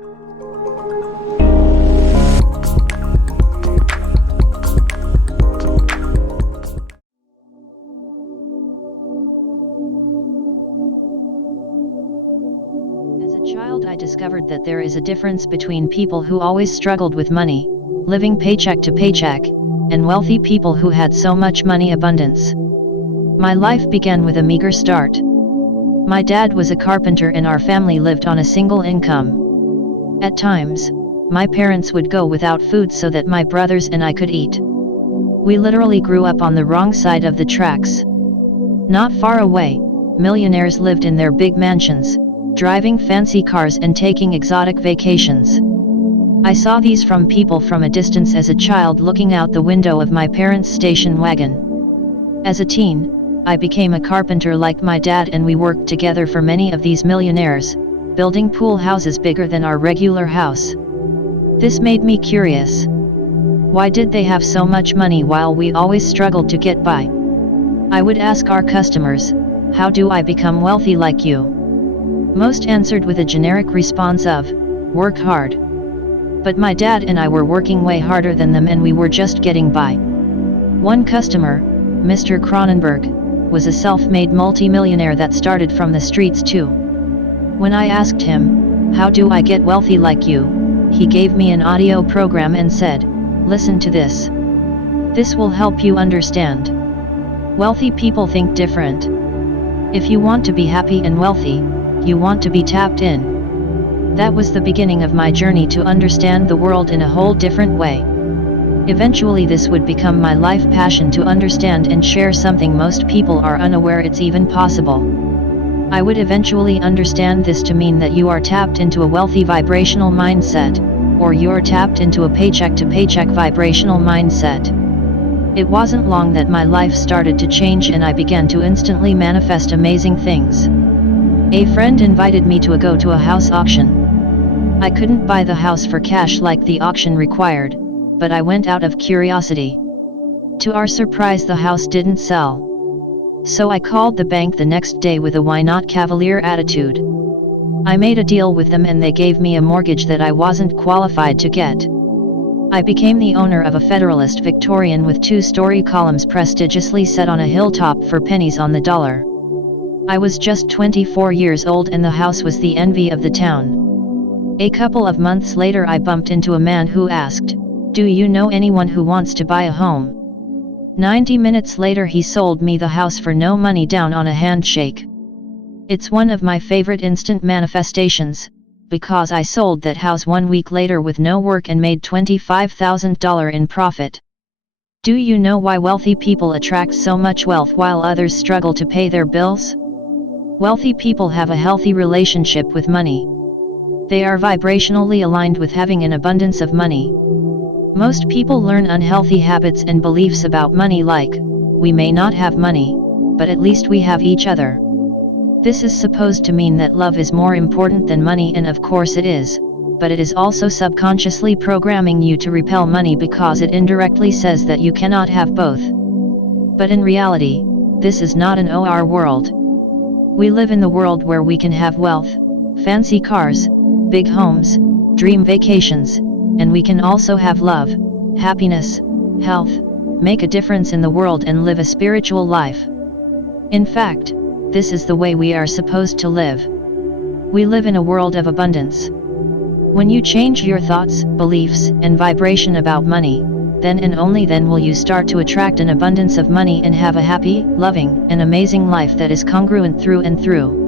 As a child, I discovered that there is a difference between people who always struggled with money, living paycheck to paycheck, and wealthy people who had so much money abundance. My life began with a meager start. My dad was a carpenter and our family lived on a single income. At times, my parents would go without food so that my brothers and I could eat. We literally grew up on the wrong side of the tracks. Not far away, millionaires lived in their big mansions, driving fancy cars and taking exotic vacations. I saw these from people from a distance as a child looking out the window of my parents' station wagon. As a teen, I became a carpenter like my dad and we worked together for many of these millionaires, building pool houses bigger than our regular house. This made me curious. Why did they have so much money while we always struggled to get by? I would ask our customers, "How do I become wealthy like you?" Most answered with a generic response of, "Work hard." But my dad and I were working way harder than them and we were just getting by. One customer, Mr. Cronenberg, was a self-made multi-millionaire that started from the streets too. When I asked him, "How do I get wealthy like you?" he gave me an audio program and said, "Listen to this. This will help you understand. Wealthy people think different. If you want to be happy and wealthy, you want to be tapped in." That was the beginning of my journey to understand the world in a whole different way. Eventually this would become my life passion to understand and share something most people are unaware it's even possible. I would eventually understand this to mean that you are tapped into a wealthy vibrational mindset, or you're tapped into a paycheck to paycheck vibrational mindset. It wasn't long that my life started to change and I began to instantly manifest amazing things. A friend invited me to go to a house auction. I couldn't buy the house for cash like the auction required, but I went out of curiosity. To our surprise, the house didn't sell. So I called the bank the next day with a why not cavalier attitude. I made a deal with them and they gave me a mortgage that I wasn't qualified to get. I became the owner of a Federalist Victorian with 2-story columns prestigiously set on a hilltop for pennies on the dollar. I was just 24 years old and the house was the envy of the town. A couple of months later I bumped into a man who asked, "Do you know anyone who wants to buy a home?" 90 minutes later he sold me the house for no money down on a handshake. It's one of my favorite instant manifestations, because I sold that house 1 week later with no work and made $25,000 in profit. Do you know why wealthy people attract so much wealth while others struggle to pay their bills? Wealthy people have a healthy relationship with money. They are vibrationally aligned with having an abundance of money. Most people learn unhealthy habits and beliefs about money like, "We may not have money, but at least we have each other." This is supposed to mean that love is more important than money, and of course it is, but it is also subconsciously programming you to repel money because it indirectly says that you cannot have both. But in reality, this is not an OR world. We live in the world where we can have wealth, fancy cars, big homes, dream vacations, and we can also have love, happiness, health, make a difference in the world and live a spiritual life. In fact, this is the way we are supposed to live. We live in a world of abundance. When you change your thoughts, beliefs, and vibration about money, then and only then will you start to attract an abundance of money and have a happy, loving, and amazing life that is congruent through and through.